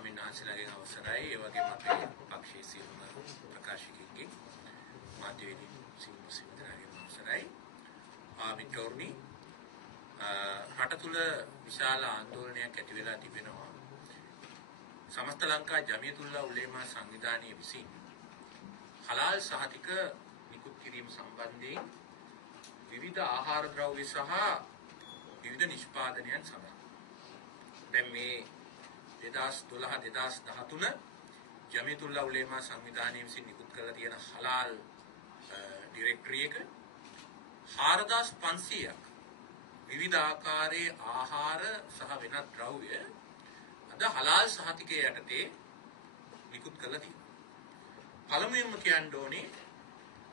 ස්වාමීන් වහන්සේලාගෙන් අවසරයි ඒ වගේම අපේ පක්ෂයේ සියලුම ප්‍රකාශකයන්ගෙන් මාධ්‍යවේදී සියලුම සින්දරාගෙන් අවසරයි මිටෝර්නි රට තුල විශාල ආందోලනයක් ඇති වෙලා තිබෙනවා සමස්ත ලංකා ජමියතුල්ලා උලේමා සංවිධානයේ විසින් හලාල් සහතික නිකුත් කිරීම සම්බන්ධයෙන් විවිධ ආහාර ද්‍රව්‍ය සහ විවිධ නිෂ්පාදනයන් සඳහා දැන් මේ 2012-2013 ජමියතුල්ලා උලේමා සංවිධානයේ විසින් නිකුත් කරලා තියෙන හලාල් ඩිරෙක්ටරි එක 4500ක් විවිධ ආකාරයේ ආහාර සහ වෙනත් ද්‍රව්‍ය අද හලාල් සහතිකයේ යටතේ නිකුත් කරලා තියෙනවා. පළමුවෙන්ම කියන්න ඕනේ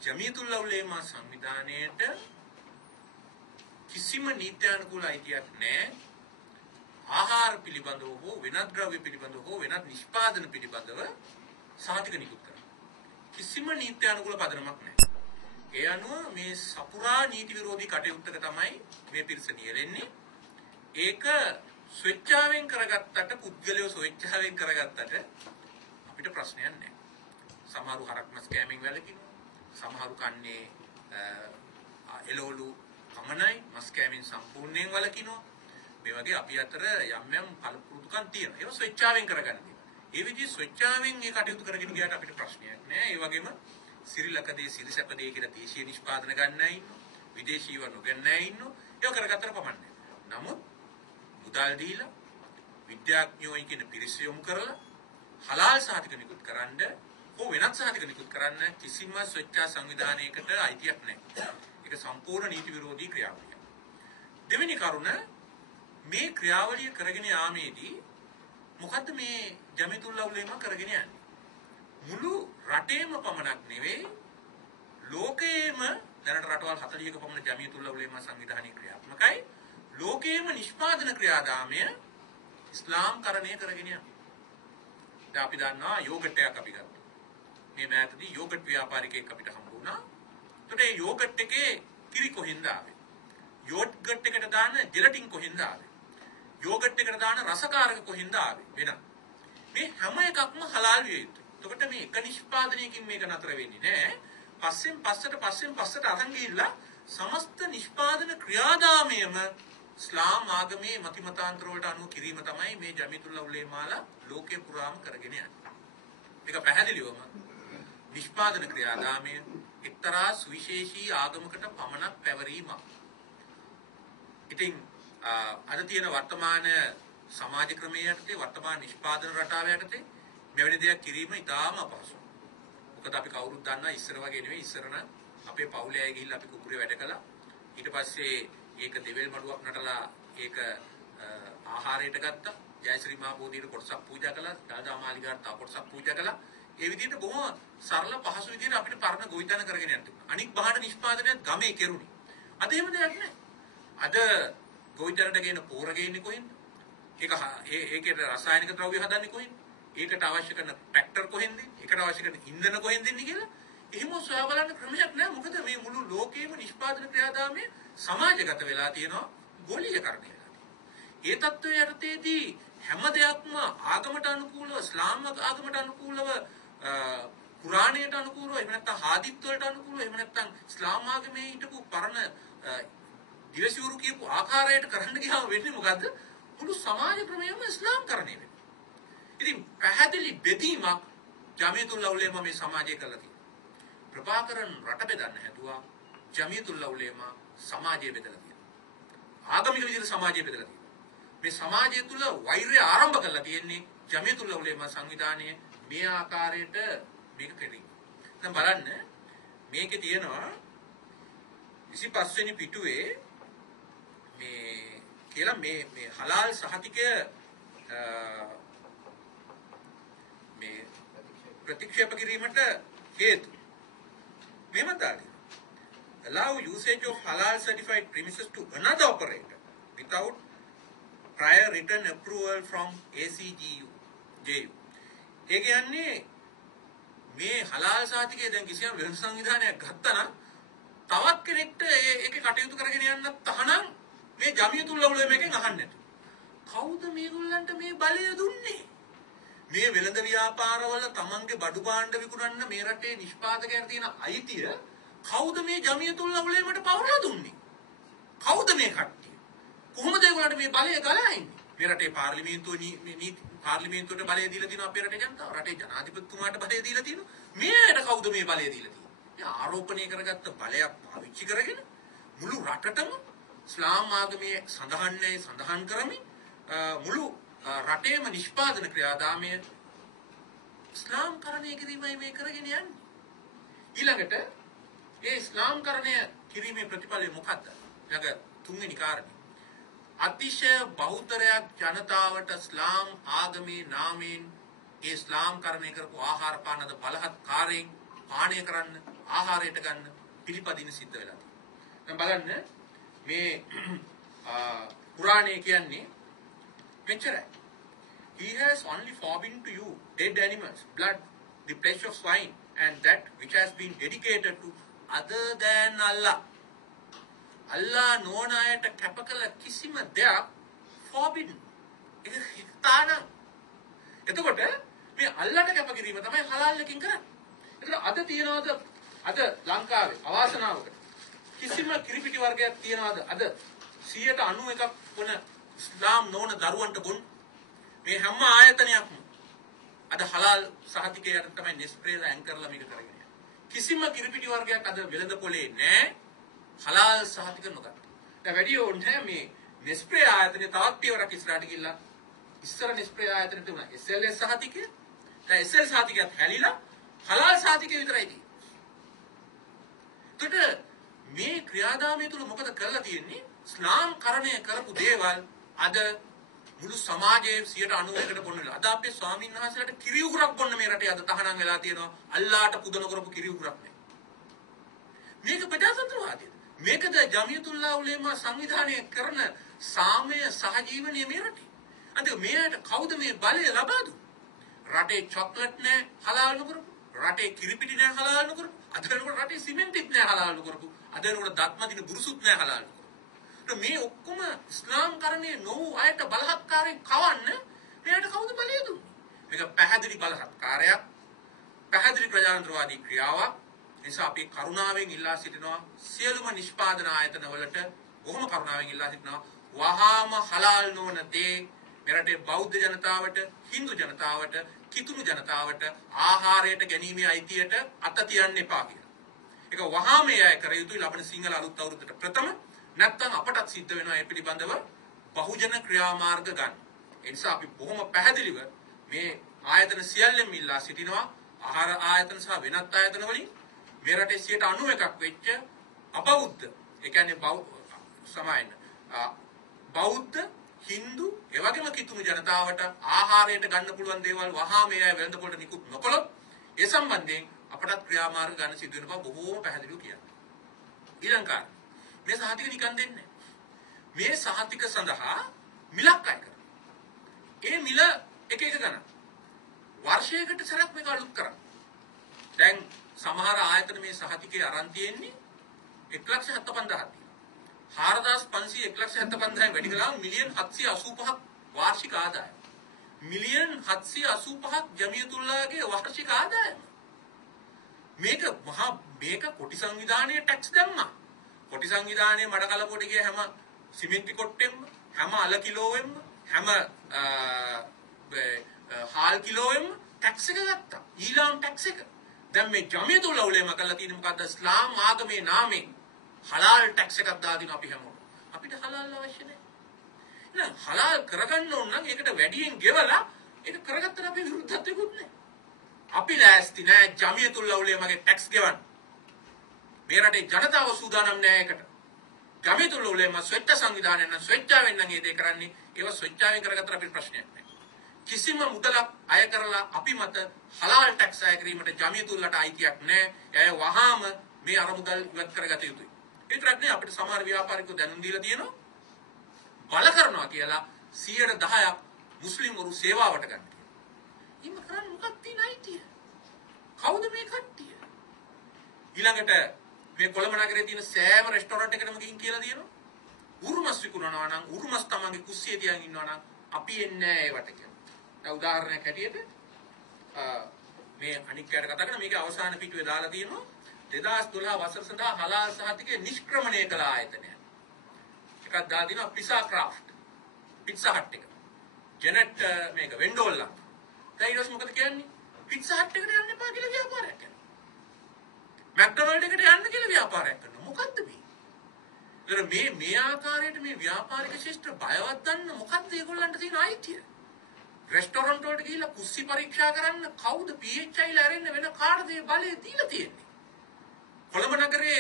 ජමියතුල්ලා උලේමා සංවිධානයේට කිසිම නීත්‍යානුකූල අයිතියක් නැහැ. ආහාර පිළිබඳව හෝ වෙනත් ද්‍රව්‍ය පිළිබඳව හෝ වෙනත් නිෂ්පාදන පිළිබඳව සහතික නිකුත් කරන්න. කිසිම නීත්‍යානුකූල පදනමක් නැහැ. ඒ අනුව මේ සපුරා නීති විරෝධී කටයුත්තක තමයි මේ පිරිස නියැලෙන්නේ. ඒක ස්වේච්ඡාවෙන් කරගත්තට පුද්ගලයෝ ස්වේච්ඡාවෙන් කරගත්තට අපිට ප්‍රශ්නයක් නැහැ. සමහරු හරක් මස් කෑමෙන් වැළකිනවා. සමහරු කන්නේ එළවලු කමනයි මස් කෑමෙන් සම්පූර්ණයෙන් වළකිනවා. මේ වගේ අපි අතර යම් යම් පළපුරුදුකම් තියෙනවා. ඒක ස්වේච්ඡාවෙන් කරගන්න තියෙනවා. ඒ විදිහේ ස්වේච්ඡාවෙන් මේ කටයුතු කරගෙන ගියාට අපිට ප්‍රශ්නයක් නැහැ. ඒ වගේම සිරිලකදී සිරිසැපදී කියලා දේශීය නිෂ්පාදන ගන්නයි ඉන්නවා. විදේශීව නොගන්නයි ඉන්නවා. ඒක කරගත්තට පමණයි. නමුත් මුදල් දීලා විද්‍යාඥයෝ කියන පිරිස යොමු කරලා හලාල් සහතික නිකුත් කරන්න ඕ වෙනත් සහතික නිකුත් කරන්න කිසිම ස්වේච්ඡා සංවිධානයකට අයිතියක් නැහැ. ඒක සම්පූර්ණ නීති විරෝධී ක්‍රියාවලියක්. දෙවෙනි කරුණ මේ ක්‍රියාවලිය කරගෙන යාමේදී මොකද්ද මේ ජමියතුල්ලා උලේමා කරගෙන යන්නේ? මුළු රටේම පමණක් නෙවෙයි ලෝකයේම දැනට රටවල් 40ක පමණ ජමියතුල්ලා උලේමා සංවිධානයේ ක්‍රියාත්මකයි. ලෝකයේම නිෂ්පාදන ක්‍රියාදාමය ඉස්ලාම්කරණය කරගෙන යනවා. දැන් අපි දන්නවා යෝගට් එකක් අපි ගත්තා. මේ මෑතදී යෝගට් ව්‍යාපාරිකයෙක් අපිට හම්බ වුණා. ඒතකොට මේ යෝගට් එකේ කිරි කොහෙන්ද ආවේ? යෝගට් එකට දාන ජෙලටින් කොහෙන්ද ආවේ? යෝගට් එකට දාන රසකාරක කොහෙන්ද ආවේ? වෙන. මේ හැම එකක්ම හලාල් විය යුතුයි. එතකොට මේ එක නිෂ්පාදනයකින් මේක නතර වෙන්නේ නැහැ. පස්සෙන් පස්සට අරන් ගිහිල්ලා සමස්ත නිෂ්පාදන ක්‍රියාදාමයම ඉස්ලාම් ආගමේ මතිමතාන්තර වලට අනුව කිරීම තමයි මේ ජමියතුල්ලා උලේමාලා ලෝකේ පුරාම කරගෙන යන්නේ. මේක පැහැදිලිවම නිෂ්පාදන ක්‍රියාදාමය එක්තරා සුවිශේෂී ආගමකට පමණක් පැවරීමක්. ඉතින් අද තියෙන වර්තමාන සමාජ ක්‍රමයේ යටතේ වර්තමාන නිෂ්පාදන රටාව යටතේ මෙවැනි දෙයක් කිරීම ඉතාම අපහසුයි. මොකද අපි කවුරුත් දන්නා ඉස්සර වගේ නෙවෙයි ඉස්සර නම් අපේ පවුලේ අය ගිහිල්ලා අපි කුකුරේ වැඩ කළා. ඊට පස්සේ ඒක දෙවෙල් මඩුවක් නටලා ඒක ආහාරයට ගත්තා. ජයශ්‍රී මහ බෝධියට කොටසක් පූජා කළා. දළදා මාලිගාවට තව කොටසක් පූජා කළා. ඒ විදිහට බොහොම සරල පහසු විදිහට අපිට පරණ ගොවිතැන කරගෙන යන්න තිබුණා. අනික් බහට නිෂ්පාදනයත් ගමේ කෙරුණි. අද එහෙම දෙයක් නැහැ. අද ගොවිතැනට ගේන පෝර ගේන්නේ කොහෙන්ද? ඒකේ රසායනික ද්‍රව්‍ය හදන්නේ කොහෙන්ද? ඒකට අවශ්‍ය කරන ට්‍රැක්ටර් කොහෙන්ද? ඒකට අවශ්‍ය කරන ඉන්ධන කොහෙන්ද ඉන්නේ කියලා එහෙම සොයා බලන්න ක්‍රමයක් නැහැ. මොකද මේ මුළු ලෝකයේම නිෂ්පාදන ක්‍රියාදාමයේ සමාජගත වෙලා තියෙනවා, ගෝලීයකරණය වෙලා තියෙනවා. ඒ තත්ත්වයේ යටතේදී හැම දෙයක්ම ආගමට අනුකූලව, ඉස්ලාම් ආගමට අනුකූලව, කුරාණයට අනුකූලව, එහෙම නැත්නම් හාදිත් වලට අනුකූලව, එහෙම නැත්නම් ඉස්ලාම් ආගමේ හිටපු පරණ දිවසිවරු කියපු ආකාරයට කරන්න ගියාම වෙන්නේ මොකද්ද? මුළු සමාජ ක්‍රමයම ඉස්ලාම්කරණය වෙනවා. ඉතින් පැහැදිලි බෙදීමක් ජමියතුල්ලා උලේමා මේ සමාජයේ කළා තියෙනවා. ප්‍රභාකරන් රට බෙදන්න හැදුවා. ජමියතුල්ලා උලේමා සමාජය බෙදලා තියෙනවා. ආගමික විදිහට සමාජය බෙදලා තියෙනවා. මේ සමාජය තුල වෛරය ආරම්භ කරලා තියෙන්නේ ජමියතුල්ලා උලේමා සංවිධානයේ මේ ආකාරයට මේක කෙරෙන්නේ. දැන් බලන්න මේකේ තියෙනවා 25 වෙනි පිටුවේ මේ කියලා මේ හලාල් සහතිකය මේ ප්‍රතික්ෂේප කිරීමට හේතු මෙමතාවයි. Allow usage of halal certified premises to another operator without prior written approval from ACGU. ඒ කියන්නේ මේ හලාල් සහතිකය දැන් කිසියම් වෙන සංවිධානයක් ගත්තා නම් තවත් කෙනෙක්ට ඒකේ කටයුතු කරගෙන යන්න තහනම් මේ ජමියතුල්ලා උලේමා එකෙන් අහන්න නැතු. කවුද මේගොල්ලන්ට මේ බලය දුන්නේ? මේ වෙළඳ ව්‍යාපාරවල තමන්ගේ බඩු භාණ්ඩ විකුණන්න මේ රටේ නිෂ්පාදකයන්ට තියෙන අයිතිය කවුද මේ ජමියතුල් අවුලේමට පවරලා දුන්නේ? කවුද මේ කට්ටිය? කොහොමද ඒගොල්ලන්ට මේ බලය ගලා ඉන්නේ? මේ රටේ පාර්ලිමේන්තුවට බලය දීලා තියෙනවා අපේ රටේ ජනතාව. රටේ ජනාධිපතිතුමාට බලය දීලා තියෙනවා. මේකට කවුද මේ බලය දීලා තියෙන්නේ? මේ ආරෝපණය කරගත්ත බලයක් පාවිච්චි කරගෙන මුළු රටටම ඉස්ලාම් ආගමේ සඳහන් කරමින් මුළු රටේම නිෂ්පාදන ක්‍රියාදාමය ඉස්ලාම්කරණය කිරීමයි මේ කරගෙන යන්නේ. ඊළඟට ඒ ඉස්ලාම්කරණය කිරීමේ ප්‍රතිඵලය මොකක්ද? ඊළඟ තුන්වෙනි කාරණේ. අතිශය බහුතරයක් ජනතාවට ඉස්ලාම් ආගමේ නාමයෙන් ඒ ඉස්ලාම්කරණය කරපු ආහාර පානද බලහත්කාරයෙන් පානය කරන්න, ආහාරයට ගන්න පිළිපදින සිද්ධ වෙලා තියෙනවා. දැන් බලන්න මේ කුරානයේ කියන්නේ මෙච්චරයි. He has only forbidden to you dead animals, blood, the flesh of swine, and that which has been dedicated to other than Allah. Allah නොවන අයට කැප කළ කිසිම දෙයක් forbidden. ඒක හිතාන. එතකොට මේ අල්ලාහට කැප කිරීම තමයි හලාල් එකකින් කරන්නේ. එතකොට අද තියනවාද අද ලංකාවේ අවාසනාවකට කිසිම කිරිපිටි වර්ගයක් තියනවාද අද 91ක් වන ඉස්ලාම් නොවන දරුවන්ට බොන්න මේ හැම ආයතනයක්ම අද හලාල් සහතිකයට තමයි නෙස්ප්‍රේල ඇන්කර්ලා මේක කරගෙන යන්නේ. කිසිම කිරිපිටි වර්ගයක් අද වෙළඳ පොලේ නැහැ හලාල් සහතික නොගන්න. දැන් වැඩි ඕනේ මේ නෙස්ප්‍රේ ආයතනයේ තවත් පියවරක් ඉස්සරහට ගිහිල්ලා ඉස්සර නෙස්ප්‍රේ ආයතනයේ තිබුණා SLS සහතිකය. දැන් SLS සහතිකයත් හැලිලා හලාල් සහතිකය විතරයි තියෙන්නේ. ඒකට මේ ක්‍රියාදාමය තුල මොකද කරලා තියෙන්නේ? ඉස්ලාම්කරණය කරපු දේවල් අද මුළු සමාජයේ 91කට බොන්නලා. අද අපේ ස්වාමීන් වහන්සේලාට කිරි උගුරක් බොන්න මේ රටේ අද තහනම් වෙලා තියෙනවා. අල්ලාහට පුදන කරපු කිරි උගුරක් නේ. මේක ප්‍රජාතන්ත්‍රවාදීද? මේකද ජමියතුල්ලා උලේමා සංවිධානය කරන සාමය සහජීවනයේ මේ රටේ. අන්තිම මේකට කවුද මේ බලය ලබා දුන්නේ? රටේ චොක්ලට් නෑ හලාල් නොකරපු. රටේ කිරිපිටි නෑ හලාල් නොකරපු. අද වෙනකොට රටේ සිමෙන්තිත් නෑ හලාල් නොකරපු. අද වෙනකොට දත්මදින බුරුසුත් නෑ හලාල් නොකරපු. මේ ඔක්කොම ඉස්ලාම්කරණය නොවූ අයට බලහත්කාරයෙන් කවන්න මෙයාට කවුද බලය දුන්නේ? මේක පැහැදිලි බලහත්කාරයක්, පැහැදිලි ප්‍රජාතන්ත්‍රවාදී ක්‍රියාවක්. නිසා අපි කරුණාවෙන් ඉල්ලා සිටිනවා සියලුම නිෂ්පාදන ආයතන වලට බොහොම කරුණාවෙන් ඉල්ලා සිටිනවා වහාම හලාල් නොවන දේ මෙරටේ බෞද්ධ ජනතාවට, හින්දු ජනතාවට, කිතුණු ජනතාවට ආහාරයට ගැනීමේ අයිතියට අත තියන්න එපා කියලා. ඒක වහාම එය කර යුතුයි ලබන සිංහල අලුත් අවුරුද්දට ප්‍රථම නැත්තම් අපටත් සිද්ධ වෙනවා මේ පිළිබඳව බහුජන ක්‍රියාමාර්ග ගන්න. ඒ නිසා අපි බොහොම පැහැදිලිව මේ ආයතන සියල්ලම ඉල්ලා සිටිනවා ආහාර ආයතන සහ වෙනත් ආයතන වලින් මේ රටේ 91ක් වෙච්ච අපෞද්ධ ඒ කියන්නේ බෞද්ධ හින්දු එවැගේම කිතුණු ජනතාවට ආහාරයට ගන්න පුළුවන් දේවල් වහා මේ අය වෙළඳ පොළට නිකුත් නොකළොත් ඒ සම්බන්ධයෙන් අපටත් ක්‍රියාමාර්ග ගන්න සිදු වෙන බව බොහෝම පැහැදිලිව කියනවා. ඊළඟ මේ සහතික නිකන් දෙන්නේ මේ සහතික සඳහා මිලක් අය කරනවා. ඒ මිල එක ගණන්. වර්ෂයකට සැරයක් මේක අලුත් කරනවා. දැන් සමහර ආයතන මේ සහතිකේ අරන් තියෙන්නේ 1,75,000ක්. 4,500 1,75,000 වැඩි කළාම මිලියන් 785ක් වාර්ෂික ආදායම. මිලියන් 785ක් ජමියතුල්ලාගේ වාර්ෂික ආදායම. මේක කොටි සංවිධානයේ ටැක්ස් දැම්මා. කොටි සංවිධානයේ මඩ කලපොට ගිය හැම සිමෙන්ති කොට්ටෙම, හැම අල කිලෝවෙම, හැම හාල් කිලෝවෙම ටැක්ස් එක ගත්තා. ඊළාම් ටැක්ස් එක. දැන් මේ ජමියතුල්ලා උලේම කරලා තියෙන්නේ මොකද්ද? ඉස්ලාම් ආගමේ නාමයෙන් හලාල් ටැක්ස් එකක් දාගෙන අපි හැමෝම. අපිට හලාල් අවශ්‍ය නැහැ. නෑ හලාල් කරගන්න ඕන නම් ඒකට වැඩියෙන් ගෙවලා ඒක කරගත්තට අපි විරුද්ධත්වයක්වත් නැහැ. අපි ලෑස්ති නෑ ජමියතුල්ලා උලේමගේ ටැක්ස් ගෙවන්න. මේ රටේ ජනතාව සූදානම් නෑ ඒකට. ජමියතුල්ලා උලේම ස්වච්ඡ සංවිධානය නම් ස්වච්ඡාවෙන් නම් ඒ දේ කරන්නේ. ඒව ස්වච්ඡාවෙන් කරගත්තට අපිට ප්‍රශ්නයක් නැහැ. කිසිම මුදලක් අය කරලා අපි මත හලාල් ටැක්ස් අය කිරීමට ජමියතුල්ලාට අයිතියක් නැහැ. එය වහාම මේ අරමුදල් ඉවත් කරගත යුතුයි. ඒතරත් නේ අපිට සමහර ව්‍යාපාරිකයෝ දැනුම් දීලා තියෙනවා බල කරනවා කියලා 10% මුස්ලිම්වරු සේවාවට ගන්න කියලා. ඉන්න කරන්නේ මොකක්ද තියෙන අයිතිය? කවුද මේ කට්ටිය? ඊළඟට මේ කොළඹ නගරයේ තියෙන සෑම රෙස්ටොරන්ට් එකකටම ගිහින් කියලා තියෙනවා උරුමස් විකුණනවා නම් උරුමස් තමන්ගේ කුස්සියේ තියන් ඉන්නවා නම් අපි එන්නේ නැහැ ඒවට කියලා. දැන් උදාහරණයක් හැටියට මේ අනික් කයට කතා කරන මේකේ අවසාන පිටුවේ දාලා තියෙනවා 2012 වසර සඳහා හලාල් සහතිකය නිෂ්ක්‍රමණය කළ ආයතනය. එකක් දාලා තියෙනවා පිසා ක්‍රාෆ්ට්. පිට්සා හට් එක. ජෙනට් මේක වෙන්ඩෝල්ලා. දැන් ඊට පස්සේ මොකද කියන්නේ? පිට්සා හට් එකට යන්න එපා කියලා ව්‍යාපාරයක් කරනවා. මැක්ඩොනල්ඩ් එකට යන්න කියලා ව්‍යාපාරයක් කරනවා. මොකද්ද මේ? ඒතර මේ ආකාරයට මේ ව්‍යාපාරික ශිෂ්ට බයවත් ගන්න මොකද්ද ඒගොල්ලන්ට තියෙන අයිතිය? රෙස්ටොරන්ට් වලට ගිහිල්ලා කුස්සි පරීක්ෂා කරන්න කවුද PHI ලා අරගෙන වෙන කාටද මේ බලය දීලා තියෙන්නේ? කොළඹ නගරේ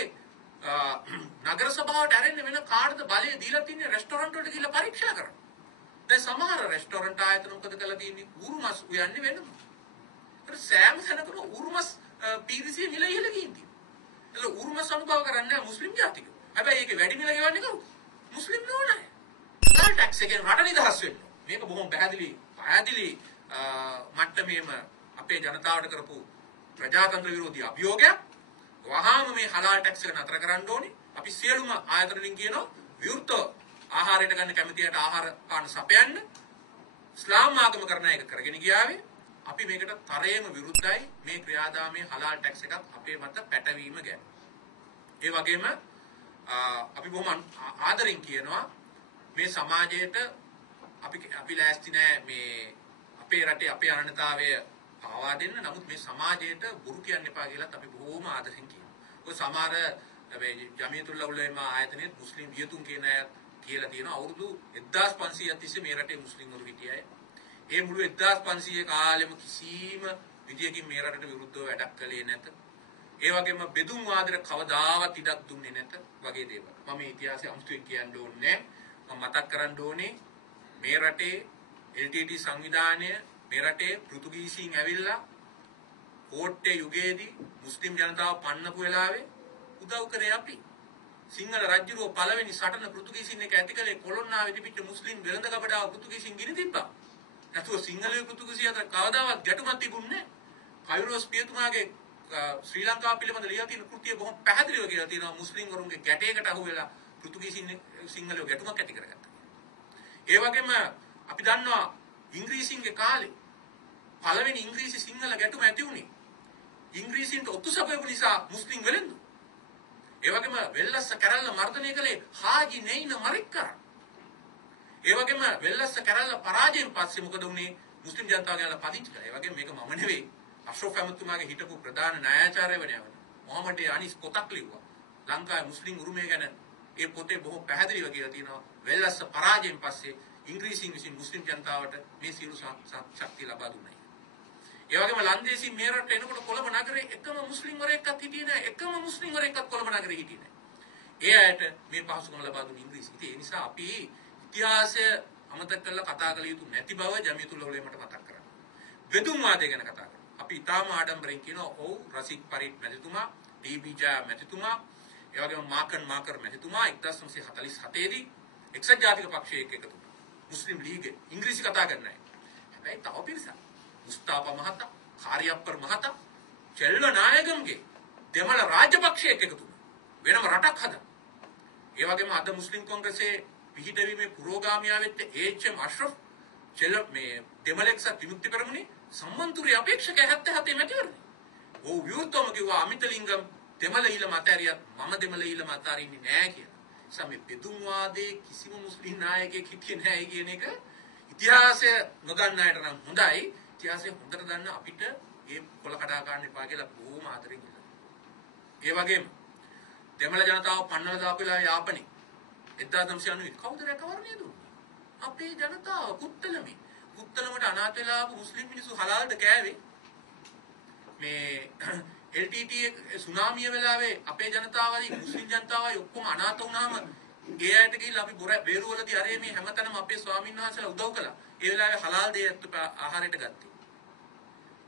නගර සභාවට අරගෙන වෙන කාටද බලය දීලා තින්නේ රෙස්ටොරන්ට් වලට ගිහිල්ලා පරීක්ෂා කරන්න? දැන් සමහර රෙස්ටොරන්ට් ආයතන මොකද කරලා තියෙන්නේ? ඌරුමස් උයන්නේ වෙනම. ඒතර සෑම තැනකම ඌරුමස් පීරිසිය මිල ඉහළ ගිහින් තියෙනවා. ඒක ඌරුමස් අනුභව කරන්නේ නැහැ මුස්ලිම් ජාතිකයෝ. හැබැයි ඒකේ වැඩි මිල ගෙවන්නේ කවුද? මුස්ලිම් නෝනා. හලාල් ටැක්ස් එකෙන් රට නිදහස් වෙන්න. මේක බොහොම පැහැදිලි මට්ටමේම අපේ ජනතාවට කරපු ප්‍රජාතන්ත්‍ර විරෝධී අභියෝගයක්. වහාම මේ හලාල් ටැක්ස් එක නතර කරන්න ඕනේ. අපි සියලුම ආයතන වලින් කියනවා විවෘත ආහාරයට ගන්න කැමති අයට ආහාර පාන සපයන්න. ඉස්ලාම් ආගම කරන එක කරගෙන ගියාවේ. අපි මේකට තරයේම විරුද්ධයි. මේ ක්‍රියාදාමයේ හලාල් ටැක්ස් එකක් අපේ මත පැටවීම ගැන. ඒ වගේම අපි බොහොම ආදරෙන් කියනවා මේ සමාජයට අපි ලෑස්ති නැහැ මේ අපේ රටේ අපේ අනන්‍යතාවය පාවා දෙන්න. නමුත් මේ සමාජයට බොරු කියන්න එපා කියලාත් අපි බොහොම ආදරෙන් කියනවා. ඔය සමහර මේ ජමියතුල් උලමා ආයතනයේ මුස්ලිම් වියතුන් කියන අය කියලා තියෙනවා අවුරුදු 1500ක් තිස්සේ මේ රටේ මුස්ලිම්වරු හිටියයි. ඒ මුළු 1500 කාලෙම කිසිම විදියකින් මේ රටට විරුද්ධව වැඩක් කළේ නැත. ඒ වගේම බෙදුම් වාදයට කවදාවත් ඉඩක් දුන්නේ නැත වගේ දේවල්. මම ඉතිහාසය අමුතුවෙන් කියන්න ඕනේ නැහැ. මම මතක් කරන්න ඕනේ මේ රටේ LTT සංවිධානය මේ රටේ පෘතුගීසීන් ඇවිල්ලා කෝට්ටේ යුගයේදී මුස්ලිම් ජනතාව පන්නපු වෙලාවේ උදව් කරේ අපි. සිංහල රජුරෝ පළවෙනි සටන පෘතුගීසීන් එක ඇති කළේ කොළොන්නාවේ තිබිච්ච මුස්ලිම් වෙළඳ කබඩාව පෘතුගීසීන් ගිනි තිබ්බා. නැතුව සිංහලයේ පෘතුගීසී අතර කවදාවත් ගැටුමක් තිබුණේ නැහැ. කයිරෝස් පියතුමාගේ ශ්‍රී ලංකාව පිළිබඳ ලියලා තියෙන කෘතිය බොහොම පැහැදිලිව කියලා තියෙනවා මුස්ලිම් වරුන්ගේ ගැටයකට අහු වෙලා පෘතුගීසීන් සිංහලයෝ ගැටුමක් ඇති කරගත්තා. ඒ වගේම අපි දන්නවා ඉංග්‍රීසින්ගේ කාලේ පළවෙනි ඉංග්‍රීසි සිංහල ගැටුම ඇති වුණේ ඉංග්‍රීසින්ට ඔත්තු සපයපු නිසා මුස්ලිම් වෙලෙන්දු. ඒ වගේම වෙල්ලස්ස කැරල්ල මර්ධනය කළේ හාජි නෙයින මරික්කර. ඒ වගේම වෙල්ලස්ස කැරල්ල පරාජයෙන් පස්සේ මොකද වුනේ? මුස්ලිම් ජනතාව ගැන පදිංචි කළා. ඒ වගේම මේක මම නෙවෙයි අෂ්රෆ් අහමදුතුමාගේ හිටපු ප්‍රධාන න්‍යායාචාර්යවරයා මොහමඩ් අනීස් පොතක් ලිව්වා. ලංකාවේ මුස්ලිම් උරුමය ගැන ඒ පොතේ බොහෝ පැහැදිලිව කියලා තියෙනවා. වෙල්ලස්ස පරාජයෙන් පස්සේ ඉංග්‍රීසින් විසින් මුස්ලිම් ජනතාවට මේ සියලු ශක්තිය ලබා දුන්නා. ඒ වගේම ලන්දේසි මේ රටට එනකොට කොළඹ නගරේ එකම මුස්ලිම් වරයෙක්වත් හිටියේ නැහැ. එකම මුස්ලිම් වරයෙක්වත් කොළඹ නගරේ හිටියේ නැහැ. ඒ අයට මේ පහසුකම් ලබා දුන්නේ ඉංග්‍රීසි. ඉතින් ඒ නිසා අපි ඉතිහාසය අමතක කරලා කතා කළ යුතු නැති බව ජමියතුල් උලමට මතක් කරගන්න. බෙදුම් වාදය ගැන කතා කරනවා. අපි ඊටාම ආඩම්බරෙන් කියනවා ඔව් රසික් පරිත් මැතිතුමා, ඩී.බී.ජා මැතිතුමා, ඒ වගේම මාකර් මැතිතුමා 1947 දී එක්සත් ජාතික පක්ෂයේ එකතු වුණා. මුස්ලිම් ලීගේ ඉංග්‍රීසි කතා කරන්නේ නැහැ. හැබැයි තව පිරිසක් මුස්තාපා මහතා, කාර්යප්පර් මහතා, චෙල්ල නායකම්ගේ දෙමළ රාජපක්ෂයේ එකතු වුණා. වෙනම රටක් හදා. ඒ වගේම අද මුස්ලිම් කොංග්‍රසයේ පිහිටවීමේ පුරෝගාමියා වෙච්ච එච්.එම්. අෂ්රෆ් මේ දෙමළ එක්සත් විමුක්ති පෙරමුණේ සම්මන්තුරේ අපේක්ෂක 77 මැතිවරණේ. ඔව් විවෘතවම කිව්වා අමිතලිංගම් දෙමළ ඊළම අතෑරියත් මම දෙමළ ඊළම අතාරින්නේ නැහැ කියලා. සමේ බෙදුම් වාදයේ කිසිම මුස්ලිම් නායකයෙක් හිටියේ නැහැ කියන එක ඉතිහාසය නොදන්න අයට නම් හොඳයි. ඉතිහාසය හොඳට දන්න අපිට මේ කොල කඩා ගන්න එපා කියලා බොහොම ආදරෙන් ඉල්ලනවා. ඒ වගේම දෙමළ ජනතාව පන්නලා දාපු වෙලාවේ යාපනයේ 1990 කවුද රැකවරණය දුන්නේ? අපේ ජනතාව පුත්තලමට අනාථ වෙලා ආපු මුස්ලිම් මිනිස්සු හලාල්ද කෑවේ. මේ LTT සුනාමිය වෙලාවේ අපේ ජනතාවයි මුස්ලිම් ජනතාවයි ඔක්කොම අනාථ වුණාම ඒ අයට ගිහිල්ලා අපි බේරුවලදී අරේ මේ හැමතැනම අපේ ස්වාමීන් වහන්සේලා උදව් කළා. ඒ වෙලාවේ හලාල් දෙයක් ආහාරයට ගත්තේ.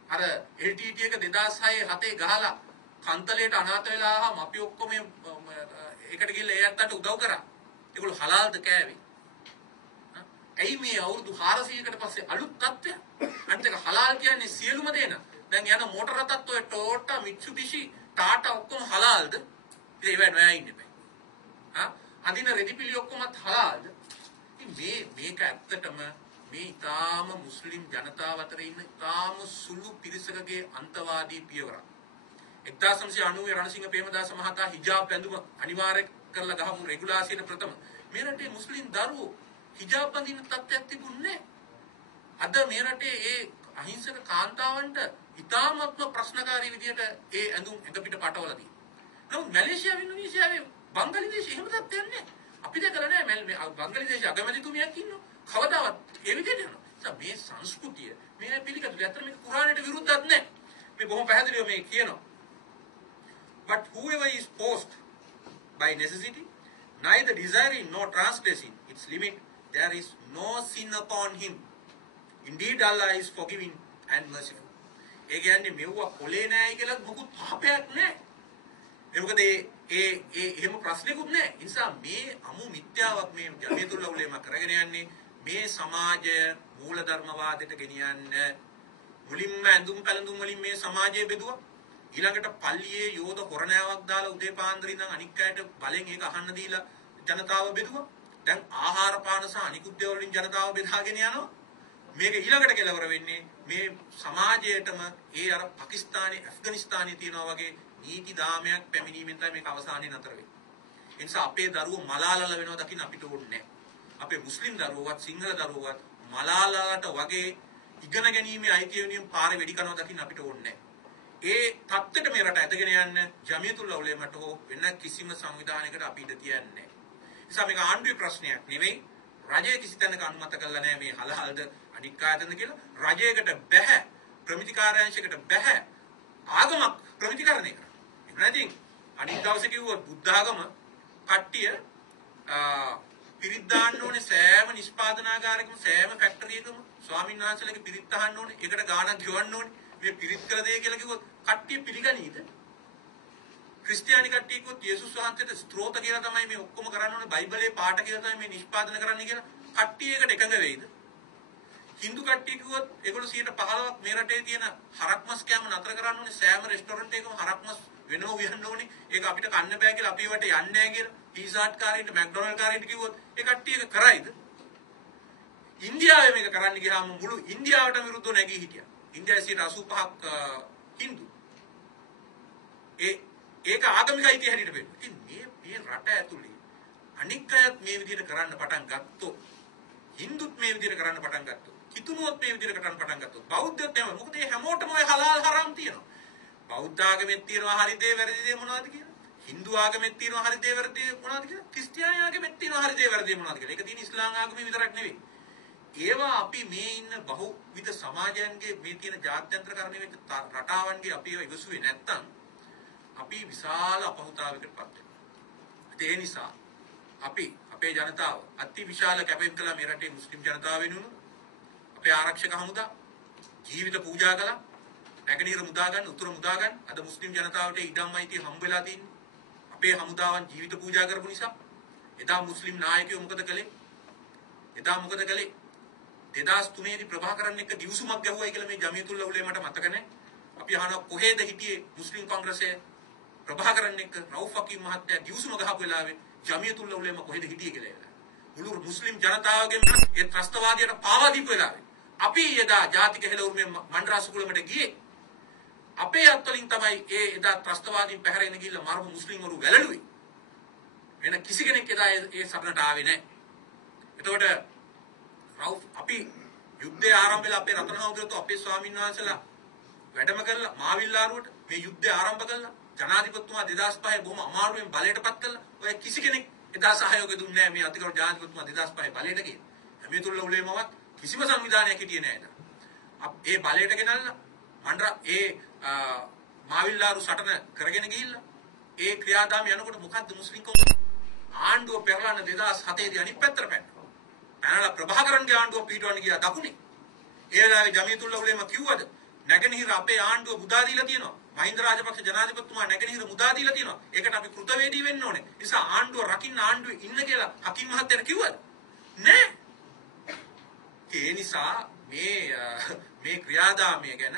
අර LTT එක 2006 7 ගහලා කන්තලයට අනාථ වෙලා ආවම අපි ඔක්කොම ඒකට ගිහිල්ලා ඒ අත්තට උදව් කරා. ඒගොල්ලෝ හලාල්ද කෑවේ. ඇයි මේ අවුරුදු 400කට පස්සේ අලුත් තත්ත්වයක්? අනිත් එක හලාල් කියන්නේ සියලුම දේන. දැන් යන මෝටර රටත් ඔය ටොයෝටා, මිට්සුබිෂි, ටාටා ඔක්කොම හලාල්ද? ඉතින් ඒවට නෑ ඉන්නේ බෑ. අදින රෙදිපිලි ඔක්කොමත් හලාල්ද? ඉතින් මේක ඇත්තටම මේ ඊටාම මුස්ලිම් ජනතාව අතර ඉන්න ඊටාම සුළු පිරිසකගේ අන්තවාදී පියවරක්. 1990 රණසිංහ ප්‍රේමදාස මහතා හිජාබ් බැඳුම අනිවාර්ය කරලා ගහපු රෙගුලාසියට ප්‍රථම මේ රටේ මුස්ලිම් දරුවෝ හිජාබ් බඳින්න තත්ත්වයක් තිබුණේ නැහැ. අද මේ රටේ ඒ අහිංසක කාන්තාවන්ට ඉතාමත්ම ප්‍රශ්නකාරී විදියට ඒ ඇඳුම් එක පිට පටවලා තියෙනවා. නමුත් මැලේසියාවේ ඉන්දුනීසියාවේ බංගලාදේශ එහෙම තත්ත්වයක් නැහැ. අපි දැකලා නැහැ බංගලාදේශ අගමැතිතුමියක් ඉන්නවා. කවදාවත් ඒ විදිහට යනවා. මේ සංස්කෘතිය මේ පිළිගත්තු. ඇත්තට මේක කුරාණයට විරුද්ධත් නැහැ. මේ බොහොම පැහැදිලිව මේ කියනවා. But whoever is forced by necessity, neither desiring nor transgressing its limit, there is no sin upon him. Indeed, Allah is forgiving and merciful. ඒ කියන්නේ මෙව්ව කොලේ නෑයි කියලා මොකුත් පාපයක් නෑ. ඒ මොකද ඒ එහෙම ප්‍රශ්නකුත් නෑ. ඒ නිසා මේ අමු මිත්‍යාවක් මේ ජමියතුල් උලමා කරගෙන යන්නේ මේ සමාජය මූලධර්මවාදයට ගෙනියන්න. මුලින්ම ඇඳුම් පැළඳුම් වලින් මේ සමාජය බෙදුවා. ඊළඟට පල්ලියේ යෝධ හොරණාවක් දාලා උදේ පාන්දර ඉඳන් අනික් අයට බලෙන් ඒක අහන්න දීලා ජනතාව බෙදුවා. දැන් ආහාර පාන සහ අනිකුත් දේවල් වලින් ජනතාව බෙදාගෙන යනවා. මේක ඊළඟට කෙලවර වෙන්නේ මේ සමාජයේටම ඒ අර පාකිස්තානයේ ඇෆ්ගනිස්තානයේ තියෙනවා වගේ නීති දාමයක් පැමිණීමෙන් තමයි මේක අවසානයේ නතර වෙන්නේ. ඒ නිසා අපේ දරුවෝ මලාලල වෙනවා දකින්න අපිට ඕනේ නැහැ. අපේ මුස්ලිම් දරුවෝවත් සිංහල දරුවෝවත් මලාලලට වගේ ඉගෙන ගැනීමේ අයිතිය වෙනුවෙන් පාරේ වෙඩි කරනවා දකින්න අපිට ඕනේ නැහැ. ඒ தත්ත්වයට මේ රට ඇදගෙන යන්න ජමියතුල් උලමාට හෝ වෙන කිසිම සංවිධානයකට අපි ඉඩ තියන්නේ නැහැ. ඒ නිසා මේක ආණ්ඩුවේ ප්‍රශ්නයක් නෙවෙයි. රජය කිසි තැනක අනුමත කරලා නැහැ මේ හලහල්ද අනික් ආයතනද කියලා. රජයකට බැහැ ප්‍රමිතිකාරාංශයකට බැහැ ආගමක් ප්‍රමිතිකරණය කරන්න. ඒක නැතිනම් අනිත් දවසේ කිව්වොත් බුද්ධ ආගම කට්ටිය පිරිත් දාන්න ඕනේ සෑම නිෂ්පාදනාගාරයකම සෑම ෆැක්ටරි එකකම ස්වාමීන් වහන්සේලාගේ පිරිත් අහන්න ඕනේ. ඒකට ගාණක් ගෙවන්න ඕනේ. මේ පිරිත් කළ දෙය කියලා කිව්වොත් කට්ටිය පිළිගනීද? ක්‍රිස්තියානි කට්ටිය කිව්වොත් යේසුස් වහන්සේට ස්ත්‍රෝත කියලා තමයි මේ ඔක්කොම කරන්න ඕනේ. බයිබලයේ පාඨ කියලා තමයි මේ නිෂ්පාදනය කරන්න කියලා කට්ටිය ඒකට එකඟ වෙයිද? හින්දු කට්ටිය කිව්වොත් ඒගොල්ලෝ 15%ක් මේ රටේ තියෙන හරක් මස් කෑම නතර කරන්න ඕනේ. සෑම රෙස්ටොරන්ට් එකකම හරක් මස් වෙනව වියන්න ඕනේ. ඒක අපිට කන්න බෑ කියලා අපි වට යන්නේ නැහැ කියලා. පීසාට් කාරයින්ට මැක්ඩොනල්ඩ් කාරයින්ට කිව්වොත් ඒ කට්ටිය ඒක කරයිද? ඉන්දියාවේ මේක කරන්න ගියාම මුළු ඉන්දියාවටම විරුද්ධව නැගී හිටියා. ඉන්දියාවේ 85%ක් හින්දු. ඒක ආගමික අයිතිය හැටියට වෙන්නේ. ඉතින් මේ රට ඇතුලේ අනික් අයත් මේ විදිහට කරන්න පටන් ගත්තොත්, හින්දුත් මේ විදිහට කරන්න පටන් ගත්තොත්, කිතුනුවත් මේ විදිහට කරන්න පටන් ගත්තොත්, බෞද්ධයත් එහෙම. මොකද මේ හැමෝටම ඔය හලාල් හරාම් තියෙනවා. බෞද්ධ ආගමෙත් තියෙනවා හරි දේ වැරදි දේ මොනවද කියලා. හින්දු ආගමෙත් තියෙනවා හරි දේ වැරදි දේ මොනවද කියලා. ක්‍රිස්තියානි ආගමෙත් තියෙනවා හරි දේ වැරදි දේ මොනවද කියලා. ඒක තියෙන ඉස්ලාම් ආගමේ විතරක් නෙවෙයි. ඒවා අපි මේ ඉන්න බහුවිධ සමාජයන්ගේ මේ තියෙන ජාත්‍යන්තරකරණය වෙච්ච රටාවන්ගේ අපි ඒවා ඉවසුවේ නැත්තම් අපි විශාල අපහසුතාවයකට පත් වෙනවා. ඒ නිසා අපි අපේ ජනතාව අති විශාල කැපවීම කළා මේ රටේ මුස්ලිම් ජනතාව වෙනුණු අපේ ආරක්ෂක හමුදා ජීවිත පූජා කළා. නැගණිහිර මුදා ගන්න, උතුර මුදා ගන්න. අද මුස්ලිම් ජනතාවට ඉඩම්මයි තියෙ හම්බ වෙලා තියෙන්නේ. අපේ හමුදාවන් ජීවිත පූජා කරපු නිසා. එදා මුස්ලිම් නායකයෝ මොකද කළේ? 2003 දී ප්‍රභාකරන් එක්ක දිවුසුමක් ගැහුවයි කියලා මේ ජමියතුල් උලමාට මතක නැහැ. අපි අහනවා කොහෙද හිටියේ මුස්ලිම් කොංග්‍රසයේ ප්‍රභාකරන් එක්ක රවුෆ් හකීම් මහත්තයා දිවුසුම ගහපු වෙලාවේ ජමියතුල් උලමා කොහෙද හිටියේ කියලා. මුළු මුස්ලිම් ජනතාවගෙන් ඒ ත්‍රස්තවාදයට පාවා දීපු වෙලාවේ අපි එදා ජාතික හෙළවුරුමේ මණ්ඩරාසුකුලමට ගියේ. අපේ අත්වලින් තමයි ඒ එදා ත්‍රස්තවාදීන් පැහැරගෙන ගිහිල්ලා මරපු මුස්ලිම්වරු වැළලුවේ. වෙන කිසි කෙනෙක් එදා ඒ සරණට ආවේ නැහැ. එතකොට රවුෆ් අපි යුද්ධය ආරම්භ වෙලා අපේ රතනහාමුදුරුවෝ අපේ ස්වාමීන් වහන්සේලා වැඩම කරලා මාවිල්ලාරුවට මේ යුද්ධය ආරම්භ කළා. ජනාධිපතිතුමා 2005 බොහොම අමාරුවෙන් බලයටපත් කළා. ඔය කිසි කෙනෙක් එදා සහයෝගය දුන්නේ නැහැ මේ අතිගරු ජනාධිපතිතුමා 2005 බලයට ගියේ. ජමියතුල් උලමාවත් කිසිම සංවිධානයක් හිටියේ නැහැ එදා. ඒ බලයට ගෙනල්ලා මාවිල්ලාරු සටන කරගෙන ගිහිල්ලා ඒ ක්‍රියාදාම යනකොට මොකද්ද මුස්ලිම් ආණ්ඩුව පෙරලන 2007 දී අනිත් පැත්තට පැන්නා. පැනලා ප්‍රභාකරන්ගේ ආණ්ඩුව පිටවන්න ගියා දකුණේ. ඒ වෙලාවේ ජමියතුල් උලමා කිව්වද නැගෙනහිර අපේ ආණ්ඩුව මුදා දීලා තියෙනවා. මහින්ද රාජපක්ෂ ජනාධිපතිතුමා නැගෙනහිර මුදා දීලා තියෙනවා. ඒකට අපි කෘතවේදී වෙන්න ඕනේ. ඒ නිසා ආණ්ඩුව රකින්න ආණ්ඩුවේ ඉන්න කියලා හකීම් මහත්තයා කිව්වද? නෑ. ඒ නිසා මේ ක්‍රියාදාමය ගැන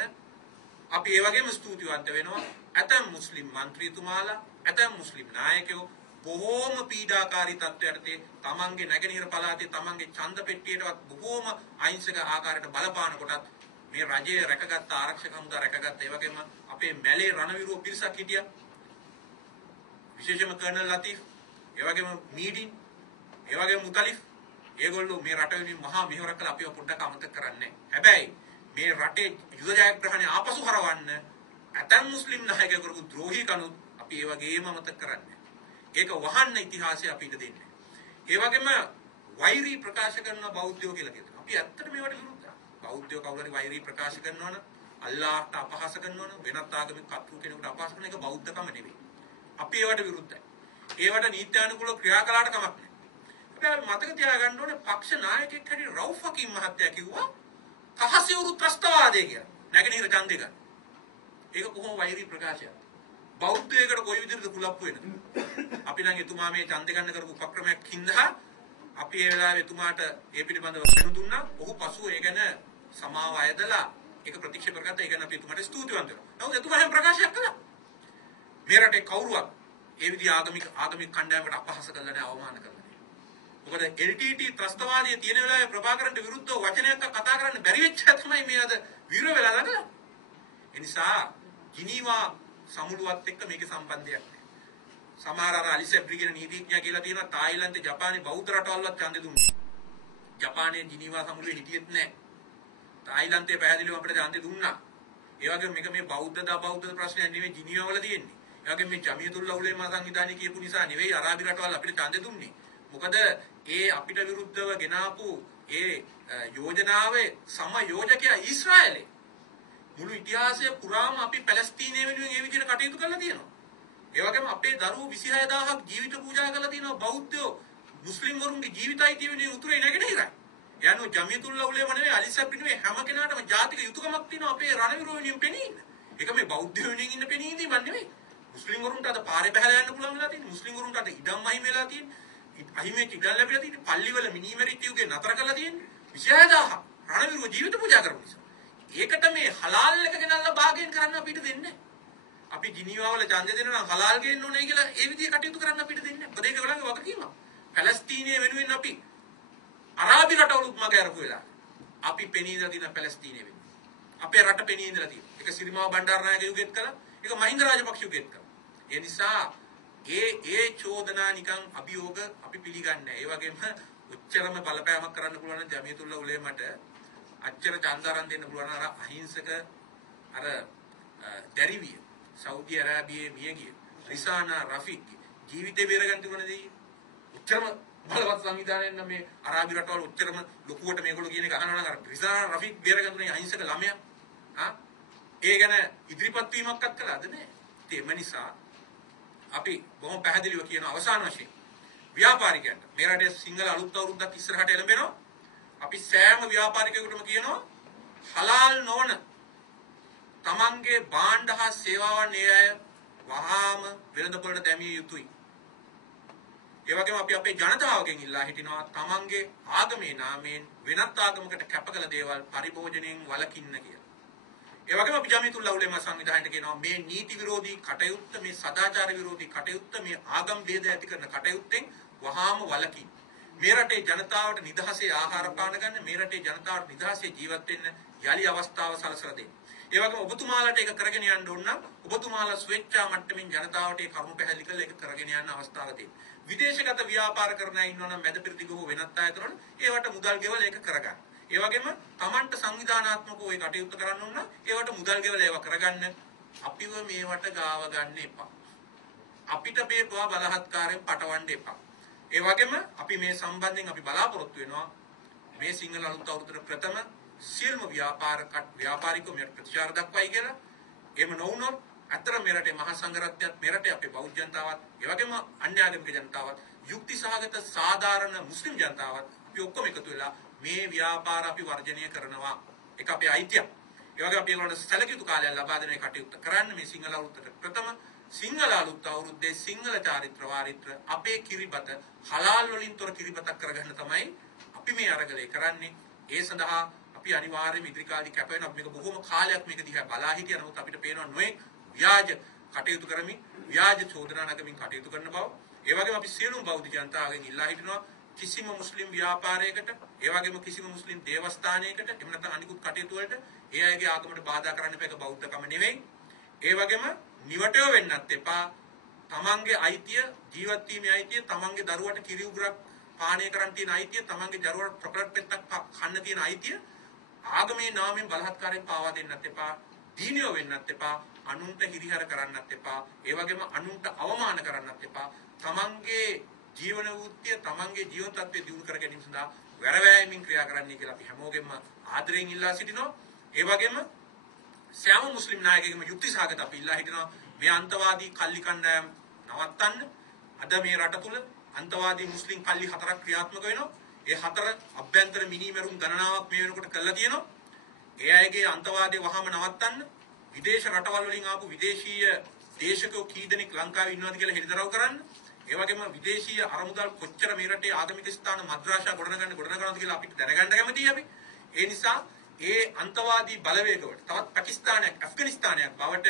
අපි ඒ වගේම ස්තුතිවන්ත වෙනවා. ඇතම් මුස්ලිම් മന്ത്രിතුමාලා, ඇතම් මුස්ලිම් නායකයෝ බොහෝම පීඩාකාරී තත්ත්වයකදී තමන්ගේ නැගෙනහිර පළාතේ තමන්ගේ ඡන්ද පෙට්ටියටවත් බොහෝම අහිංසක ආකාරයට බලපාන කොටත් මේ රජයේ රැකගත් ආරක්ෂක හමුදා රැකගත් ඒ වගේම අපේ මැලේ රණවිරුව පිරිසක් හිටියා. විශේෂයෙන්ම කර්නල් ලතීෆ්, ඒ වගේම මීඩින්, ඒ වගේම මුතලිෆ්, ඒගොල්ලෝ මේ රට වෙනුවෙන් මහා මෙහෙවරක් කළා. අපිව පොඩ්ඩක් අමතක කරන්නේ. හැබැයි මේ රටේ යුද ජයග්‍රහණය ආපසු හරවන්න ඇතන් මුස්ලිම් නායකයෙකු කරපු ද්‍රෝහී කනුත් අපි ඒ වගේම අමතක කරන්නේ. ඒක වහන්න ඉතිහාසය අපිට දෙන්නේ. ඒ වගේම වෛරී ප්‍රකාශ කරන බෞද්ධයෝ කියලා කියනවා. අපි ඇත්තට මේවට විරුද්ධයි. බෞද්ධයෝ කවුරු හරි වෛරී ප්‍රකාශ කරනවා නම් අල්ලාහ්ට අපහාස කරනවා නම් වෙනත් ආගමික කතුරු කෙනෙකුට අපහාස කරන එක බෞද්ධකම නෙවෙයි. අපි ඒවට විරුද්ධයි. ඒවට නීත්‍යානුකූලව ක්‍රියා කළාට කමක් නැහැ. හැබැයි මතක තියාගන්න ඕනේ පක්ෂ නායකයෙක් හැටියට රවුෆ් හකීම් මහත්තයා කිව්වා තහසිවුරු ත්‍රස්තවාදය කියලා. නැගෙනහිර ඡන්දය ගන්න. ඒක කොහොම වෛරී ප්‍රකාශයක්? බෞද්ධයෙකුට කොයි විදිහටද කුලප්පු වෙනද? අපි නම් එතුමා මේ ඡන්දය ගන්න කරපු උපක්‍රමයක් හින්දා අපි ඒ වෙලාවේ එතුමාට ඒ පිළිබඳව දැනුම් දුන්නා. ඔහු පසුව ඒ ගැන සමාව අයදලා ඒක ප්‍රතික්ෂේප කරගත්තා. ඒ ගැන අපි එතුමාට ස්තුතිවන්ත වෙනවා. නමුත් එතුමා හැම ප්‍රකාශයක් කළා. මේ රටේ කවුරුවත් ඒ විදිහ ආගමික කණ්ඩායමකට අපහාස කළා නැහැ, අවමාන කළා නැහැ. මොකද LTT ත්‍රස්තවාදී තියෙන වෙලාවේ ප්‍රභාකරන්ට විරුද්ධව වචනයක් කතා කරන්න බැරි වෙච්ච තමයි මේ අද විර වෙලා ළඟ. ඒ නිසා ජිනීවා සමුළුවත් එක්ක මේකේ සම්බන්ධයක් නැහැ. සමහර අර අලිසෙබ්රි කියන නීතිඥයා කියලා තියෙනවා තායිලන්තේ ජපානයේ බෞද්ධ රටවල්වත් ඡන්දෙ දුන්නේ. ජපානයේ ජිනීවා සමුළුවේ හිටියෙත් නැහැ. තායිලන්තේ පැහැදිලිව අපිට ඡන්දෙ දුන්නා. ඒ වගේම මේක මේ බෞද්ධ අබෞද්ධ ප්‍රශ්නයක් නෙවෙයි ජිනීවා වල තියෙන්නේ. ඒ වගේම මේ ජමියතුල් උලමා සංවිධානය කියපු නිසා නෙවෙයි අරාබි රටවල් අපිට ඡන්දෙ දුන්නේ. මොකද ඒ අපිට විරුද්ධව ගෙනාපු ඒ යෝජනාවේ සමයෝජකයා ඊශ්‍රායලේ. මුළු ඉතිහාසය පුරාම අපි පැලස්තීනය වෙනුවෙන් ඒ විදිහට කටයුතු කරලා තියෙනවා. ඒ වගේම අපේ දරුවෝ 26000ක් ජීවිත පූජා කරලා තියෙනවා බෞද්ධයෝ මුස්ලිම් වරුන්ගේ ජීවිතයි තියෙන්නේ උතුරේ නැගෙනහිරයි. යනෝ ජමියතුල් උලමා නෙවෙයි අලිසබ්රි නෙවෙයි හැම කෙනාටම ජාතික යුතුයකමක් තියෙනවා අපේ රණවිරුව වෙනුවෙන් පෙනීම. ඒක මේ බෞද්ධයෝ වෙනුවෙන් ඉන්න පෙනීමක් නෙවෙයි. මුස්ලිම් වරුන්ට අද පාරේ බහලා යන්න පුළුවන් වෙලා තියෙන්නේ. මුස්ලිම් වරුන්ට අද ඉඩම් අහිමි වෙලා තියෙන්නේ. අහිමියට ඉඩම් ලැබිලා තියෙන්නේ. පල්ලිවල මිනිමෙරිටියුගේ නතර කරලා තියෙන්නේ. 26000 රණවිරුව ජීවිත පූජා කරපු නිසා. ඒකට මේ හලාල් එක ගෙනල්ලා භාගයෙන් කරන්න අපිට දෙන්නේ. අපි ජිනීවා වල ඡන්දය දෙනවා නම් හලාල් ගේන්න ඕනේ කියලා ඒ විදිහ කටයුතු කරන්න අපිට දෙන්නේ. මොකද ඒක වලගේ වගකීමක්. පැලස්තීනය වෙනුවෙන් අපි අරාබි රටවලුත් මග අරපු වෙලා අපි පෙනී ඉඳලා තියෙන පැලස්තීනය වෙනුවෙන්. අපේ රට පෙනී ඉඳලා තියෙනවා. ඒක සිරිමාව බණ්ඩාරනායක යුගෙත් කළා. ඒක මහින්ද රාජපක්ෂ යුගෙත් කළා. ඒ නිසා ඒ චෝදනා නිකන් අභියෝග අපි පිළිගන්නේ නැහැ. ඒ වගේම උච්චරම බලපෑමක් කරන්න පුළුවන් නම් ජමියතුල්ලා උලේමට අච්චර චන්දාරන් දෙන්න පුළුවන් අර අහිංසක අර දැරිවිය සෞදි අරාබියේ මියගිය රිසානා රෆීක් ජීවිතේ බේරගන්න තිබුණදී උච්චරම බලවත් සංවිධානයෙන් නම් මේ අරාබි රටවල උච්චරම ලොකුවට මේගොල්ලෝ කියන එක අහනවා නම් අර රිසානා රෆීක් බේරගන්න තුනේ අහිංසක ළමයා ඒ ගැන ඉදිරිපත් වීමක්වත් කළාද නැහැ. ඒ නිසා අපි බොහොම පැහැදිලිව කියන අවසාන වශයෙන් ව්‍යාපාරිකයන්ට මේ රටේ සිංහල අලුත් අවුරුද්දක් ඉස්සරහට එළඹෙනවා. අපි සෑම ව්‍යාපාරිකයෙකුටම කියනවා හලාල් නොවන තමන්ගේ භාණ්ඩ හා සේවාවන් ඒ අය වහාම වෙළඳපොළට දැමිය යුතුයි. ඒ වගේම අපි අපේ ජනතාවගෙන් ඉල්ලා හිටිනවා තමන්ගේ ආගමේ නාමයෙන් වෙනත් ආගමකට කැපකල දේවල් පරිභෝජනයෙන් වළකින්න කියලා. ඒ වගේම අපි ජමියතුල්ලා උලමා සංවිධානයට කියනවා මේ නීති විරෝධී කටයුත්ත මේ සදාචාර විරෝධී කටයුත්ත මේ ආගම් ભેද ඇති කරන කටයුත්තෙන් වහාම වළකින්න. මේ රටේ ජනතාවට නිදහසේ ආහාර පාන ගන්න මේ රටේ ජනතාවට නිදහසේ ජීවත් වෙන්න යලි අවස්ථාව සලසලා දෙන්න. ඒ වගේම ඔබතුමාලට ඒක කරගෙන යන්න ඕන නම් ඔබතුමාලා ස්වේච්ඡා මට්ටමින් ජනතාවට ඒ කරුණු පැහැදිලි කරලා ඒක කරගෙන යන්න අවස්ථාව දෙන්න. විදේශගත ව්‍යාපාර කරන අය ඉන්නවා නම් මැද පෙරදිග හෝ වෙනත් ආයතනවල ඒවට මුදල් ගෙවලා ඒක කරගන්න. ඒ වගේම Tamanට සංවිධානාත්මකව ඒ කටයුතු කරන්න ඕන නම් ඒවට මුදල් ගෙවලා ඒවා කරගන්න. අපිව මේවට ගාව ගන්න එපා. අපිට මේ බලහත්කාරයෙන් පටවන්න එපා. ඒ වගේම අපි මේ සම්බන්ධයෙන් අපි බලාපොරොත්තු වෙනවා මේ සිංහල අලුත් අවුරුද්දේ ප්‍රථම සියලුම ව්‍යාපාරිකෝ මෙයට ප්‍රතිචාර දක්වයි කියලා. එහෙම නොවුනොත් අතර මෙරටේ මහා සංඝරත්නයත් මෙරටේ අපේ බෞද්ධ ජනතාවත් ඒ වගේම අන්‍ය ආගමික ජනතාවත් යුක්ති සහගත සාධාරණ මුස්ලිම් ජනතාවත් අපි ඔක්කොම එකතු වෙලා මේ ව්‍යාපාර අපි වර්ජනය කරනවා. ඒක අපේ අයිතියක්. ඒ වගේ අපි ඒගොල්ලන්ට සැලකියුතු කාලයක් ලබා දෙන කටයුත්ත කරන්න මේ සිංහල අවුරුද්දට ප්‍රථම සිංහල අලුත් අවුරුද්දේ සිංහල චාරිත්‍ර වාරිත්‍ර අපේ කිරිබත හලාල් වලින් තොර කිරිබතක් කරගන්න තමයි අපි මේ අරගලේ කරන්නේ. ඒ සඳහා අපි අනිවාර්යයෙන්ම ඉදිරි කාලේ කැප වෙනවා. මේක බොහොම කාලයක් මේක දිහා බලා හිටියා. නමුත් අපිට පේනවා නොයේ ව්‍යාජ කටයුතු කරමින් ව්‍යාජ චෝදනා නගමින් කටයුතු කරන බව. ඒ වගේම අපි සියලුම බෞද්ධ ජනතාවගෙන් ඉල්ලා හිටිනවා කිසිම මුස්ලිම් ව්‍යාපාරයකට, ඒ වගේම කිසිම මුස්ලිම් දේවස්ථානයකට, එහෙම නැත්නම් අනිකුත් කටයුතු වලට ඒ අයගේ ආගමට බාධා කරන්න එපා. ඒක බෞද්ධකම නෙවෙයි. ඒ වගේම නිවටයෝ වෙන්නත් එපා. තමන්ගේ අයිතිය, ජීවත් වීමේ අයිතිය, තමන්ගේ දරුවට කිරි උගුරක් පානය කරන්න තියෙන අයිතිය, තමන්ගේ දරුවට චොකලට් පෙත්තක් කන්න තියෙන අයිතිය ආගමේ නාමයෙන් බලහත්කාරයෙන් පාවා දෙන්නත් එපා. දීනියෝ වෙන්නත් එපා. අනුන්ට හිරිහැර කරන්නත් එපා. ඒ වගේම අනුන්ට අවමාන කරන්නත් එපා. තමන්ගේ ජීවන වෘත්තිය, තමන්ගේ ජීවන තත්ත්වය දියුණු කර ගැනීම සඳහා වැරවැයමින් ක්‍රියා කරන්නයි කියලා අපි හැමෝගෙම ආදරයෙන් ඉල්ලා සිටිනවා. ඒ වගේම සෑම මුස්ලිම් නායකයෙකුම යුක්ති සහගත අපි ඉල්ලා හිටිනවා මේ අන්තවාදී කල්ලි කණ්ඩායම් නවත්තන්න. අද මේ රට තුල අන්තවාදී මුස්ලිම් කල්ලි 4ක් ක්‍රියාත්මක වෙනවා. ඒ 4 අභ්‍යන්තර මිනිමෙරුම් ගණනාවක් මේ වෙනකොට කරලා තියෙනවා. ඒ අයගේ අන්තවාදයේ වහම නවත්තන්න. විදේශ රටවල් වලින් ආපු විදේශීය දේශකයෝ කී දෙනෙක් ලංකාවේ ඉන්නවද කියලා හෙළිදරව් කරන්න. ඒ වගේම විදේශීය අරමුදල් කොච්චර මේ රටේ ආගමික ස්ථාන මද්‍රාසා ගොඩනගනවද කියලා අපිට දැනගන්න කැමතියි අපි. ඒ නිසා ඒ අන්තවාදී බලවේගවලට තවත් පාකිස්තානයක්, ඇෆ්ගනිස්තානයක් බවට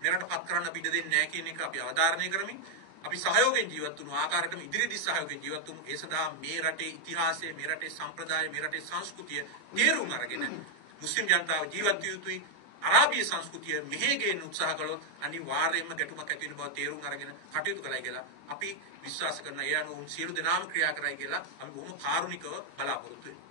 මේ රට පත් කරන්න අපි ඉඩ දෙන්නේ නැහැ කියන එක අපි අවධාරණය කරමින් අපි සහයෝගයෙන් ජීවත් වුණු ආකාරයටම ඉදිරියේදී සහයෝගයෙන් ජීවත් වුණු ඒ සඳහා මේ රටේ ඉතිහාසය, මේ රටේ සම්ප්‍රදාය, මේ රටේ සංස්කෘතිය තේරුම් අරගෙන මුස්ලිම් ජනතාව ජීවත් විය යුතුයි. අරාබිය සංස්කෘතිය මෙහෙගෙන උත්සාහ කළොත් අනිවාර්යයෙන්ම ගැටුමක් ඇති වෙන බව තේරුම් අරගෙන කටයුතු කරයි කියලා අපි විශ්වාස කරන ඒ අනුව සියලු දෙනාම ක්‍රියා කරයි කියලා අපි බොහොම කාරුණිකව බලාපොරොත්තු වෙනවා.